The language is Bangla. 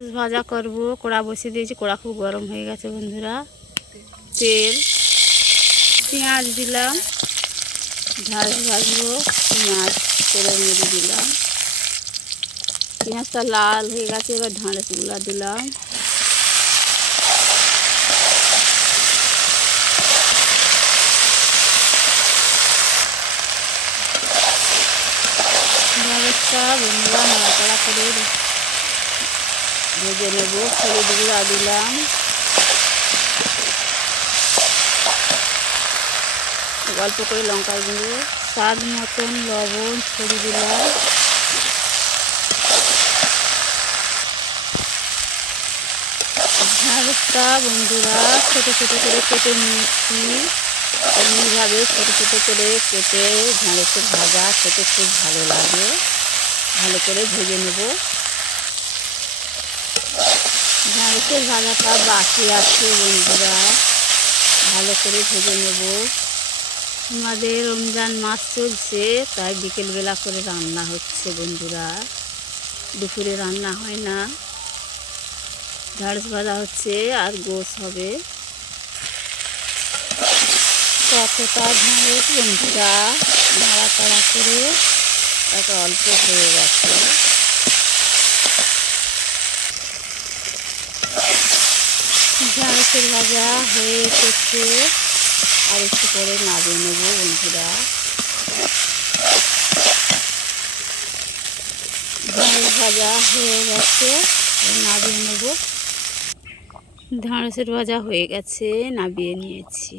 ভাজা করব, কড়া বসিয়ে দিয়েছি। কড়া খুব গরম হয়ে গেছে বন্ধুরা। তেল, পেঁয়াজ দিলাম, ঢ্যাঁড়স ভাজবো। পেঁয়াজ তেলের মধ্যে দিলাম, পেঁয়াজটা লাল হয়ে গেছে। এবার ঢ্যাঁড়সগুলো দিলাম, ঢ্যাঁড়সটা বন্ধুরা নাড়াচাড়া করে ভেজে নেব। হলুদ গুঁড়া দিলাম, অল্প করে লঙ্কার গুঁড়ো, স্বাদ মতন লবণ ছড়িয়ে দিলাম। ঢ্যাঁড়সটা বন্ধুরা ছোটো ছোটো করে কেটে নিয়েছি। এমনিভাবে ছোটো ছোটো করে কেটে ঢ্যাঁড়সের ভাজা খেতে খুব ভালো লাগে। ভালো করে ভেজে নেব। ঢ্যাঁড়সের ভাজাটা বাকি আছে বন্ধুরা, ভালো করে ভেজে নেব। আমাদের রমজান মাস চলছে, তাই বিকেলবেলা করে রান্না হচ্ছে বন্ধুরা। দুপুরে রান্না হয় না। ঢ্যাঁড়স ভাজা হচ্ছে আর গোশ হবে। কতটা ঢ্যাঁড়স বন্ধুরা নাড়াচাড়া করে একটা অল্প হয়ে গেছে। ঢ্যাঁড়সের ভাজা হয়ে এসেছে, আর একটু করে নামিয়ে নেব বন্ধুরা। ঢ্যাঁড়স ভাজা হয়ে গেছে, নামিয়ে নেব। ঢ্যাঁড়সের ভাজা হয়ে গেছে, নামিয়ে নিয়েছি।